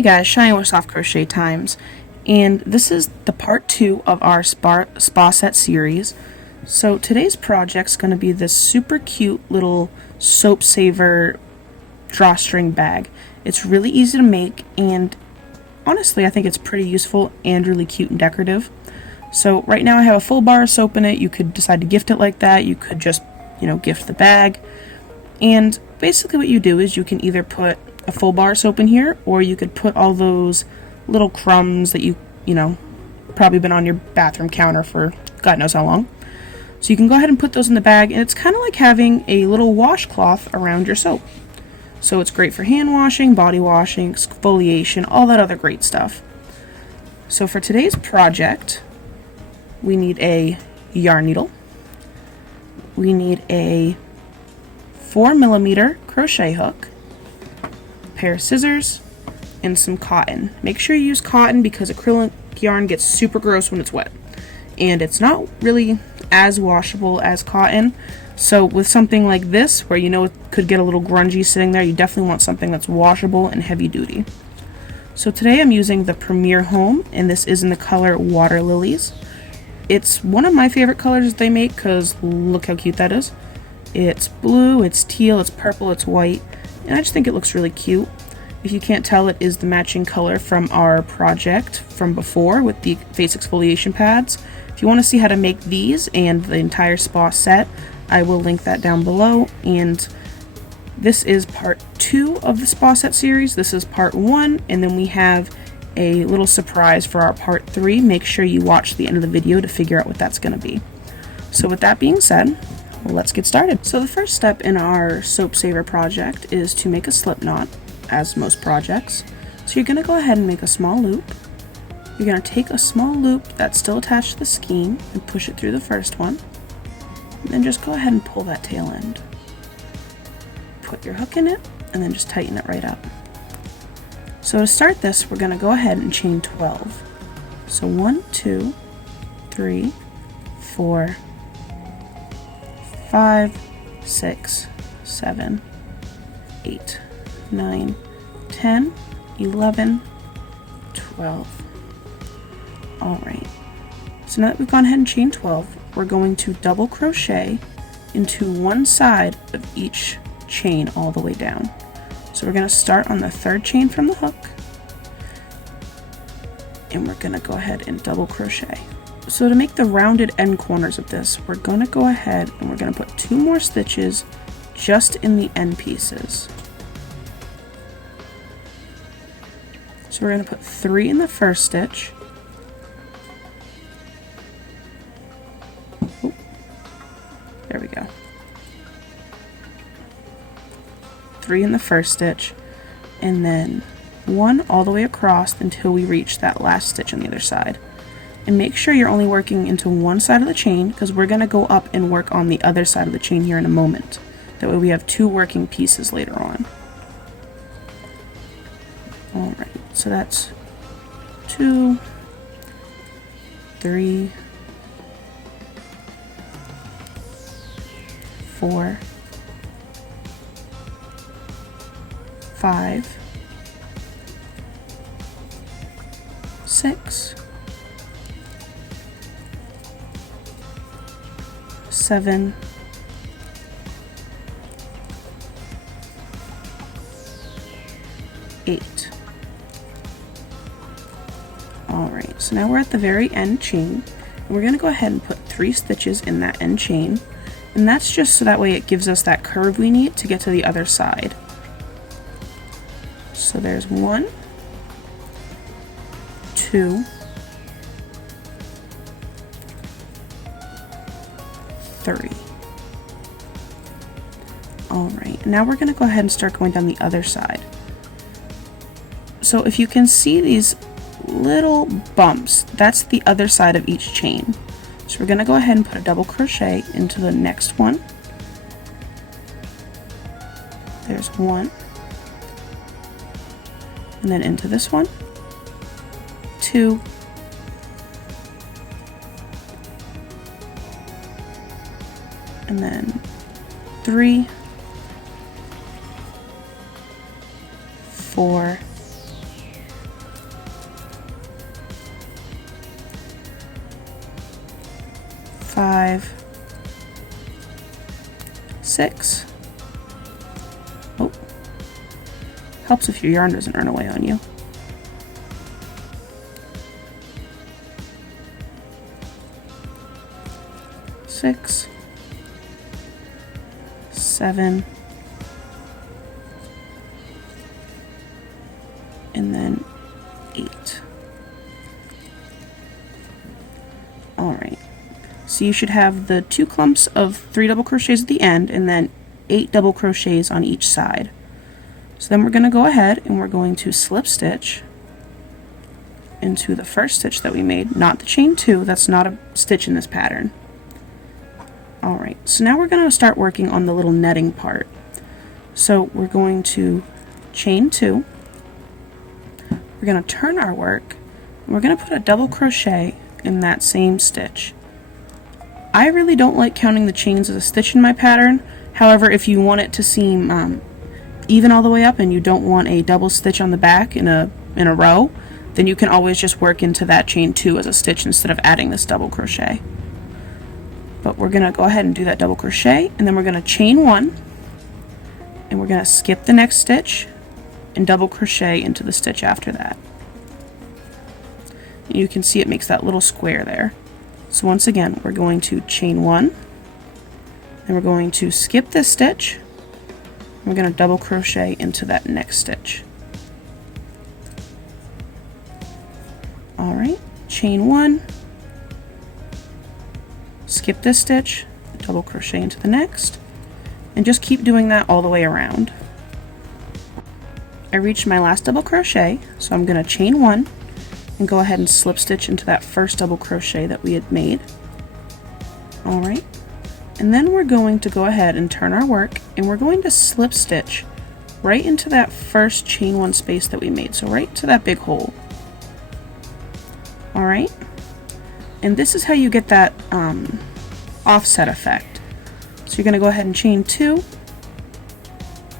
Hey guys, Shiny with Soft Crochet Times, and this is the part 2 of our spa set series. So today's project's going to be this super cute little soap saver drawstring bag. It's really easy to make, and honestly I think it's pretty useful and really cute and decorative. So right now I have a full bar of soap in it. You could decide to gift it like that. You could just, gift the bag. And basically what you do is you can either put a full bar of soap in here, or you could put all those little crumbs that you probably been on your bathroom counter for God knows how long. So you can go ahead and put those in the bag, and it's kind of like having a little washcloth around your soap. So it's great for hand washing, body washing, exfoliation, all that other great stuff. So for today's project, we need a yarn needle. We need a 4mm crochet hook, a pair of scissors, and some cotton. Make sure you use cotton because acrylic yarn gets super gross when it's wet, and it's not really as washable as cotton. So with something like this, where it could get a little grungy sitting there, you definitely want something that's washable and heavy duty. So today I'm using the Premier Home, and this is in the color Water Lilies. It's one of my favorite colors they make because look how cute that is. It's blue, it's teal, it's purple, it's white, and I just think it looks really cute. If you can't tell, it is the matching color from our project from before with the face exfoliation pads. If you want to see how to make these and the entire spa set, I will link that down below. And this is part 2 of the spa set series. This is part 1, and then we have a little surprise for our part 3. Make sure you watch the end of the video to figure out what that's going to be. So with that being said, let's get started. So the first step in our soap saver project is to make a slip knot, as most projects. So you're going to go ahead and make a small loop. You're going to take a small loop that's still attached to the skein and push it through the first one. And then just go ahead and pull that tail end. Put your hook in it and then just tighten it right up. So to start this, we're going to go ahead and chain 12. So 1, 2, 3, 4, 5, 6, 7, 8, 9, 10, 11, 12. Alright, so now that we've gone ahead and chained 12, we're going to double crochet into one side of each chain all the way down. So we're going to start on the third chain from the hook, and we're going to go ahead and double crochet. So to make the rounded end corners of this, we're going to go ahead and we're going to put 2 more stitches just in the end pieces. So we're going to put 3 in the first stitch. Oop, there we go. 3 in the first stitch, and then 1 all the way across until we reach that last stitch on the other side. And make sure you're only working into one side of the chain, because we're going to go up and work on the other side of the chain here in a moment. That way we have 2 working pieces later on. Alright, so that's 2, 3, 4, 5, 6, 7, 8. Alright, so now we're at the very end chain, and we're going to go ahead and put 3 stitches in that end chain, and that's just so that way it gives us that curve we need to get to the other side. So there's 1, 2, 3. Alright, now we're going to go ahead and start going down the other side. So if you can see these little bumps, that's the other side of each chain. So we're going to go ahead and put a double crochet into the next one. There's 1. And then into this one. 2. And then 3, 4, 5, 6. Oh, helps if your yarn doesn't run away on you. 6, 7, and then 8. Alright, so you should have the 2 clumps of 3 double crochets at the end and then 8 double crochets on each side. So then we're going to go ahead and we're going to slip stitch into the first stitch that we made, not the chain 2, that's not a stitch in this pattern. Alright, so now we're going to start working on the little netting part. So we're going to chain 2, we're going to turn our work, and we're going to put a double crochet in that same stitch. I really don't like counting the chains as a stitch in my pattern. However, if you want it to seem even all the way up and you don't want a double stitch on the back in a row, then you can always just work into that chain 2 as a stitch instead of adding this double crochet. But we're going to go ahead and do that double crochet, and then we're going to chain 1, and we're going to skip the next stitch and double crochet into the stitch after that. And you can see it makes that little square there. So once again, we're going to chain 1, and we're going to skip this stitch, and we're going to double crochet into that next stitch. Alright, chain 1, skip this stitch, double crochet into the next, and just keep doing that all the way around. I reached my last double crochet, so I'm going to chain 1 and go ahead and slip stitch into that first double crochet that we had made. Alright, and then we're going to go ahead and turn our work, and we're going to slip stitch right into that first chain 1 space that we made, so right to that big hole. Alright, and this is how you get that offset effect. So you're going to go ahead and chain 2,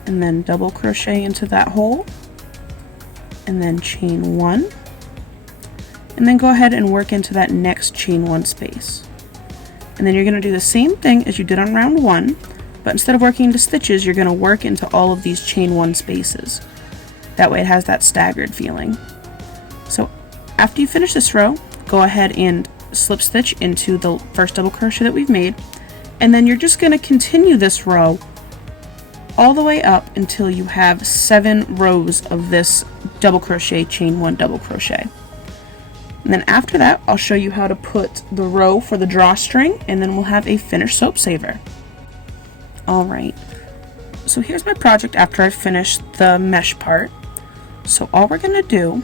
and then double crochet into that hole, and then chain 1, and then go ahead and work into that next chain 1 space. And then you're going to do the same thing as you did on round 1, but instead of working into stitches, you're going to work into all of these chain 1 spaces. That way it has that staggered feeling. So after you finish this row, go ahead and slip stitch into the first double crochet that we've made, and then you're just going to continue this row all the way up until you have 7 rows of this double crochet, chain 1 double crochet. And then after that, I'll show you how to put the row for the drawstring, and then we'll have a finished soap saver. Alright, so here's my project after I've finished the mesh part. So all we're going to do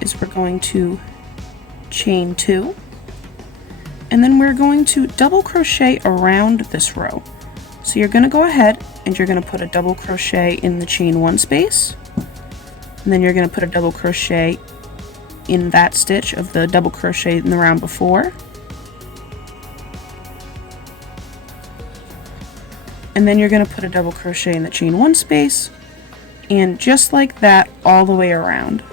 is we're going to chain 2, and then we're going to double crochet around this row. So you're going to go ahead and you're going to put a double crochet in the chain 1 space, and then you're going to put a double crochet in that stitch of the double crochet in the round before, and then you're going to put a double crochet in the chain 1 space, and just like that all the way around.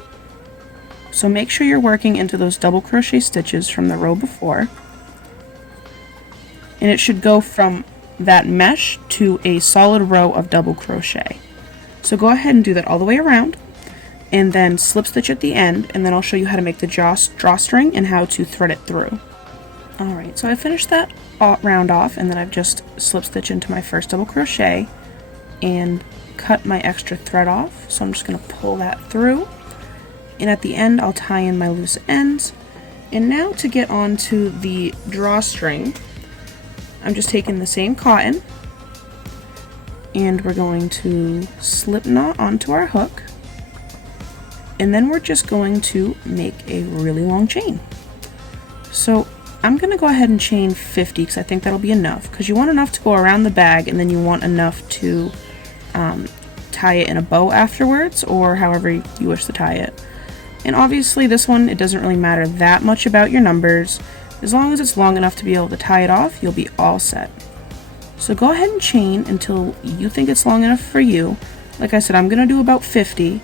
So make sure you're working into those double crochet stitches from the row before, and it should go from that mesh to a solid row of double crochet. So go ahead and do that all the way around, and then slip stitch at the end, and then I'll show you how to make the drawstring and how to thread it through. Alright, so I finished that round off, and then I've just slip stitch into my first double crochet and cut my extra thread off. So I'm just going to pull that through, and at the end I'll tie in my loose ends. And now to get onto the drawstring, I'm just taking the same cotton, and we're going to slip knot onto our hook, and then we're just going to make a really long chain. So I'm going to go ahead and chain 50 because I think that'll be enough, because you want enough to go around the bag, and then you want enough to tie it in a bow afterwards, or however you wish to tie it. And obviously this one, it doesn't really matter that much about your numbers. As long as it's long enough to be able to tie it off, you'll be all set. So go ahead and chain until you think it's long enough for you. Like I said, I'm going to do about 50,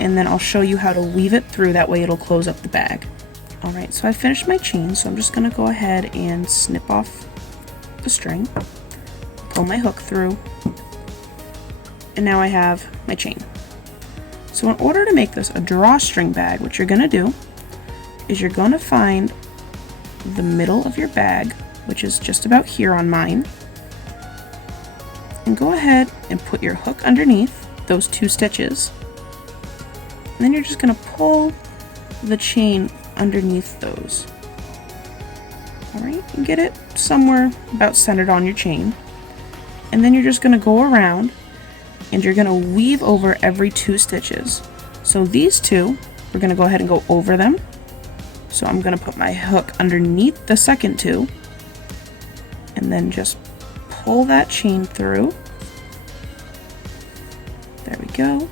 and then I'll show you how to weave it through, that way it'll close up the bag. Alright, so I finished my chain, so I'm just going to go ahead and snip off the string, pull my hook through, and now I have my chain. So in order to make this a drawstring bag, what you're going to do is you're going to find the middle of your bag, which is just about here on mine, and go ahead and put your hook underneath those 2 stitches, and then you're just going to pull the chain underneath those. Alright, and get it somewhere about centered on your chain, and then you're just going to go around and you're going to weave over every 2 stitches. So these 2, we're going to go ahead and go over them. So I'm going to put my hook underneath the second 2 and then just pull that chain through. There we go.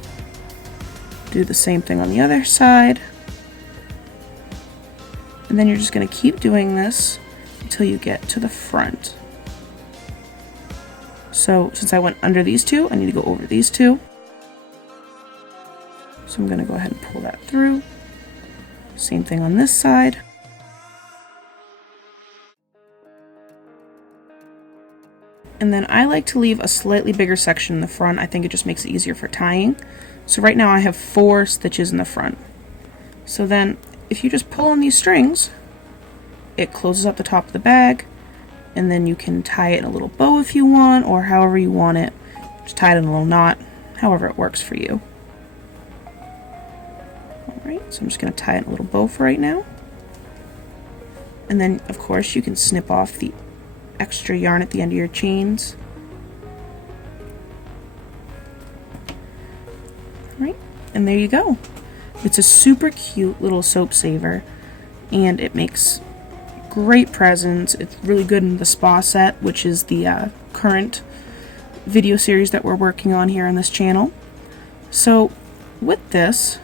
Do the same thing on the other side. And then you're just going to keep doing this until you get to the front. So since I went under these 2, I need to go over these 2. So I'm going to go ahead and pull that through. Same thing on this side. And then I like to leave a slightly bigger section in the front. I think it just makes it easier for tying. So right now I have 4 stitches in the front. So then if you just pull on these strings, it closes up the top of the bag, and then you can tie it in a little bow if you want, or however you want it. Just tie it in a little knot, however it works for you. Alright, so I'm just going to tie it in a little bow for right now. And then, of course, you can snip off the extra yarn at the end of your chains. Alright, and there you go. It's a super cute little soap saver, and it makes great presents. It's really good in the spa set, which is the current video series that we're working on here on this channel. So with this,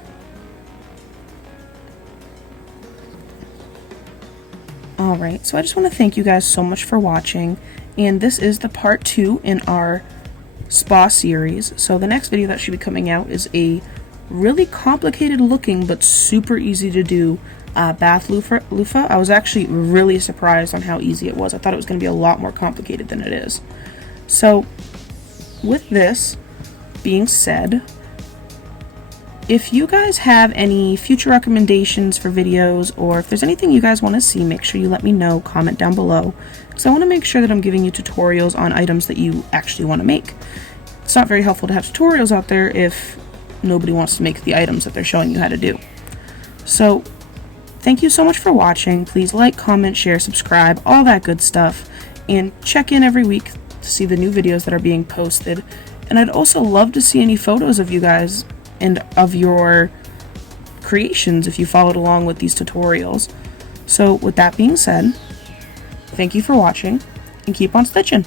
alright, so I just want to thank you guys so much for watching, and this is the part 2 in our spa series. So the next video that should be coming out is a really complicated looking but super easy to do bath loofah. I was actually really surprised on how easy it was. I thought it was going to be a lot more complicated than it is. So with this being said, if you guys have any future recommendations for videos, or if there's anything you guys want to see, make sure you let me know, comment down below, because I want to make sure that I'm giving you tutorials on items that you actually want to make. It's not very helpful to have tutorials out there if nobody wants to make the items that they're showing you how to do. So thank you so much for watching. Please like, comment, share, subscribe, all that good stuff, and check in every week to see the new videos that are being posted. And I'd also love to see any photos of you guys and of your creations if you followed along with these tutorials. So with that being said, thank you for watching, and keep on stitching.